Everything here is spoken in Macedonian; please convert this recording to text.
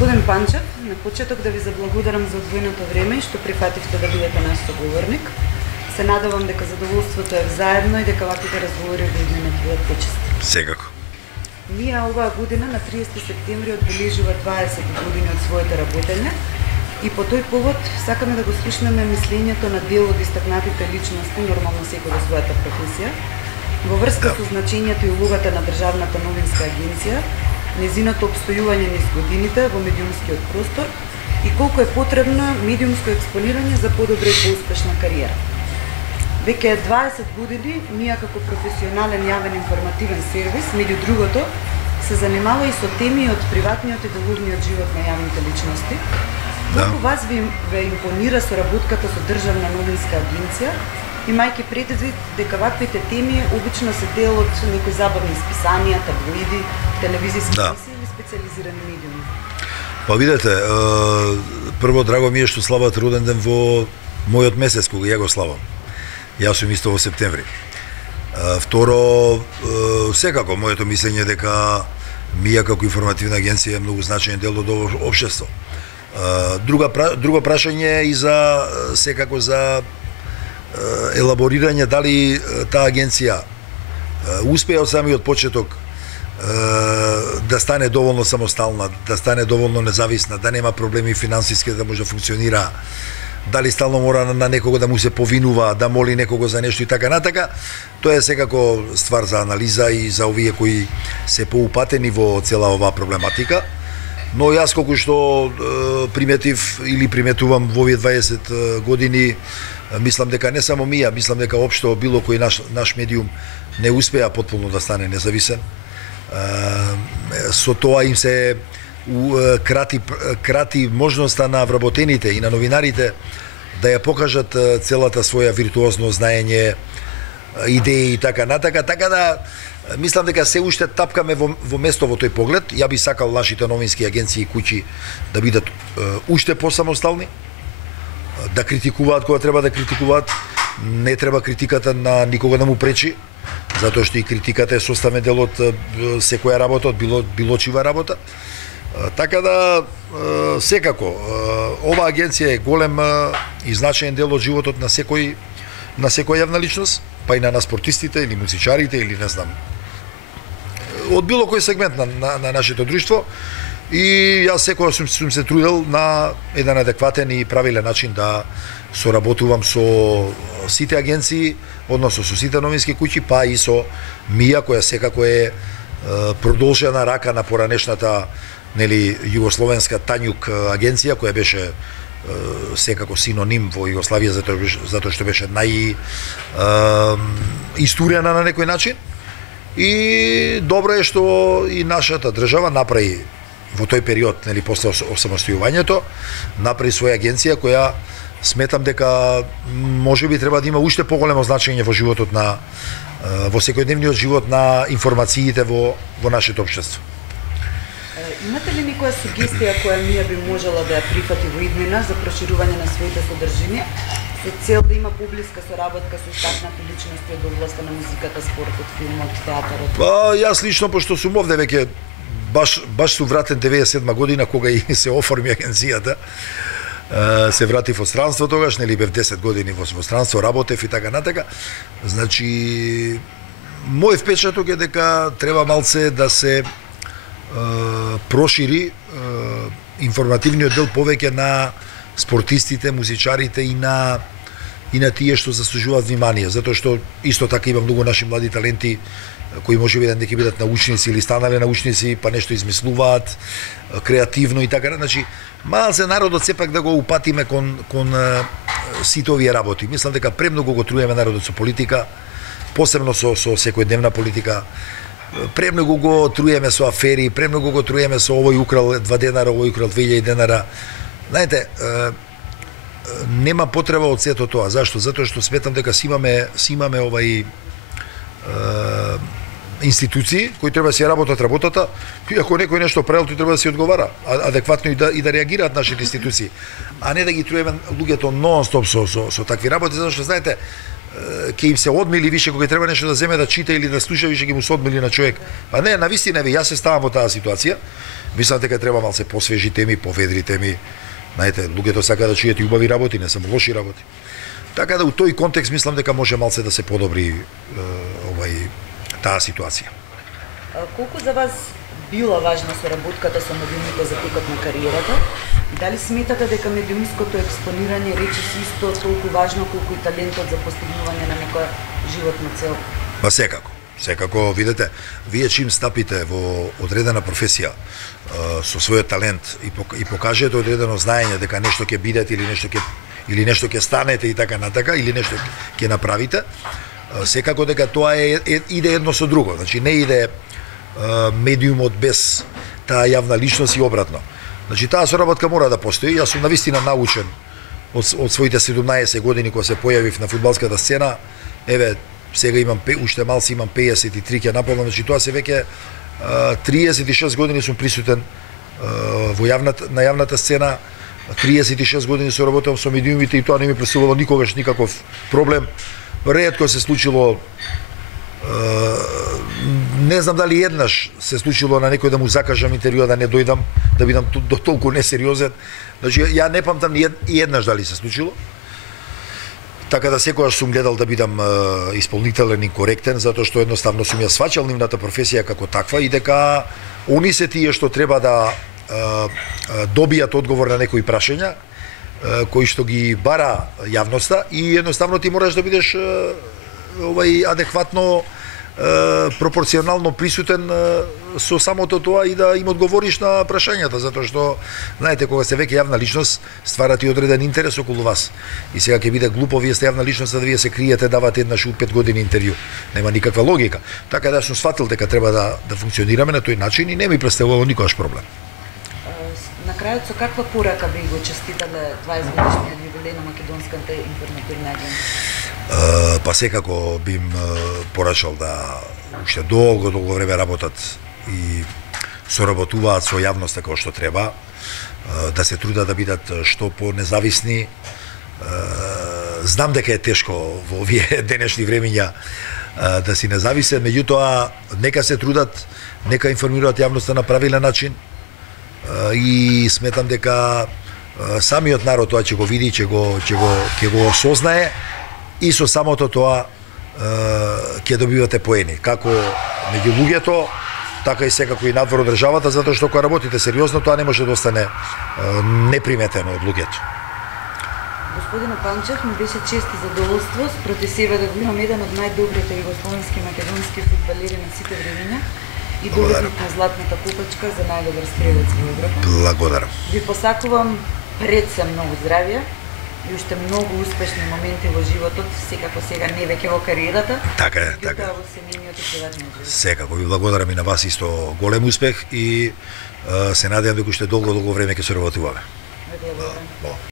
Господин Панчев, на почеток да ви заблагодарам за одвоеното време и што прифативте да бидете наш соговорник. Се надевам дека задоволството е взаемно и дека ваквите разговори во иднина ќе бидат почести. Секако. Ние оваа година на 30 септември одбележува 20 години од своето работење и по тој повод сакаме да го слушнеме мислењето на дел од истакнатите личности, нормално секој во својата професија, во врска со значењето и улогата на Државната новинска агенција, незиното обстојување низ годините во медиумскиот простор и колку е потребно медиумско експонирање за подобра и поуспешна кариера. Веќе 20 години ние како професионален јавен информативен сервис, меѓу другото, се занимава и со теми од приватниот и деловниот живот на јавните личности. Колку вас ве импонира соработката со Државна новинска агенција, имајќи предвид дека ваквите теми обично се дел од некои забавни списанија, таблоиди, телевизиски емисии или специализирани медиуми? Па видете, прво драго ми е што славате роден ден во мојот месец кога ја го славам. Јас сум исто во септември. Второ, секако моето мислење е дека МИА како информативна агенција е многу значаен дел од ово општество. Друго прашање и за секако за елаборирање дали таа агенција успеа од самиот почеток да стане доволно самостална, да стане доволно независна, да нема проблеми финансиски да може да функционира, дали стално мора на некого да му се повинува, да моли некого за нешто и така натака. Тоа е секако ствар за анализа и за овие кои се поупатени во цела оваа проблематика. Но јас колку што приметив или приметувам во овие 20 години, мислам дека не само МИА, мислам дека општо било кој наш медиум не успеа потполно да стане независен. Со тоа им се крати можноста на вработените и на новинарите да ја покажат целата своја виртуозно знаење, идеи и така натака, така да мислам дека се уште тапкаме во место во тој поглед. Ја би сакал нашите новински агенции и куќи да бидат уште посамостални, да критикуваат кога треба да критикуваат. Не треба критиката на никога да му пречи, затоа што и критиката е составен дел од секоја работа, од било чива работа. Така да, секако, оваа агенција е голем и значаен дел од животот на секоја јавна личност, па и на спортистите или музичарите или не знам, од било кој сегмент на нашето друштво. И јас секоја сум се трудел на еден адекватен и правилен начин да соработувам со сите агенции, односно со сите новински куќи, па и со МИА, која секако е продолжена рака на поранешната југословенска Тањук агенција, која беше секако синоним во Југославија, затоа што беше истурена на некој начин. И добро е што и нашата држава направи во тој период, после осамостојувањето, направи своја агенција која сметам дека можеби треба да има уште поголемо значење во животот во секојдневниот живот на информациите во нашето општество. Имате ли некоја сугестија која МИА би можела да ја прифати во иднина за проширување на своите содржини, со цел да има поблиска соработка со истакнати личности од областта на музиката, спортот, филмот, театарот? Па, јас лично, пошто сум овде веќе баш сум вратен 97 година кога и се оформи агенцијата. Се вратив од странство тогаш, бев 10 години во странство, работев и така натака. Значи, мој впечаток е дека треба малце да се прошири информативниот дел повеќе на спортистите, музичарите и на тие што заслужуваат внимание, затоа што исто така има многу наши млади таленти кои можеби да не ќе бидат научници или станале научници, па нешто измислуваат креативно и така. Значи, малце народот сепак да го упатиме кон сите овие работи. Мислам дека премногу го труеме народот со политика, посебно со секојдневна политика. Премногу го труеме со афери, премногу го труеме со овој украл 2 денара, овој украл 2000 денара. Знаете, нема потреба од сето тоа. Зашто? Затоа што сметам дека си имаме овај институции кои треба да си работат работата, и ако некој нешто правил, тој треба да си одговара адекватно и да реагираат нашите институции, а не да ги труеме луѓето нон-стоп со такви работи, затоа што знаете, ќе им се одмили више кога треба нешто да земе да чита или да слуша, више ќе му се одмили на човек. Па не, навистина јас се ставам во таа ситуација. Мислам дека треба малце посвежи теми, поведри теми. Знаете, луѓето сака да чујат и убави работи, не само лоши работи. Така да у тој контекст мислам дека може малце да се подобри таа ситуација. Колку за вас била важна соработката со медиумите за текот на кариерата? Дали сметате дека медиумското експонирање речиси исто толку важно колку и талентот за постигнување на некоја животна цел? Па секако, видите, вие чим стапите во одредена професија со својот талент и покажете одредено знаење дека нешто ќе бидете или нешто ќе станете и така натака, или нешто ќе направите, секако дека тоа иде едно со друго. Значи не иде медиумот без таа јавна личност и обратно. Значи таа соработка мора да постои. Јас сум навистина научен од своите 17 години кога се појавив на фудбалската сцена. Еве, сега имам уште малци, имам 53 ќе наполнам, значи тоа се веќе 36 години сум присутен на јавната сцена. 36 години соработувам со медиумите и тоа не ми представувало никогаш никаков проблем. Ретко се случило, не знам дали еднаш се случило на некој да му закажам интервју да не дојдам, да бидам до толку несериозен. Значи ја не памтам ни еднаш дали се случило. Така да секогаш сум гледал да бидам исполнителен и коректен, затоа што едноставно сум ја сваќал нивната професија како таква и дека они се тие што треба да добијат одговор на некои прашања кои што ги бара јавноста и едноставно ти мораш да бидеш адекватно пропорционално присутен со самото тоа и да им одговориш на прашањата, затоа што знаете кога се веќе јавна личност стварате и одреден интерес околу вас. И сега ќе биде глупо вие сте јавна личност да вие се криете, давате еднаш у 5 години интервју. Нема никаква логика. Така да сум сфатил дека треба да функционираме на тој начин и не ми представувало никогаш проблем. На крајот со каква порака би го честитале 20 годишниот јубилеј на Македонската информативна агенција? Па секако би им порачал да уште долго време работат и соработуваат со јавноста како што треба, да се трудат да бидат што по-независни. Знам дека е тешко во овие денешни времиња да си независен, меѓутоа нека се трудат, нека информираат јавноста на правилен начин и сметам дека самиот народ тоа ќе го види, ќе го осознае и со самото тоа ќе добивате поени, како меѓу луѓето, така и секако и надвор од државата, затоа што кога работите сериозно, тоа не може да остане неприметено од луѓето. Господине Панчев, ми беше чест и задоволство спроти себе да го имам еден од најдобрите југословенски македонски фудбалери на сите времиња и добитник на златната купачка за најдобар стрелец во Европа. Благодарам. Ви посакувам пред се многу здравје и уште многу успешни моменти во животот, секако сега не веќе во кариерата. Така е, така е. Во семејниот и приватниот живот. Секако ви благодарам и на вас исто голем успех и се надевам дека уште долго време ќе соработуваме. Благодарам.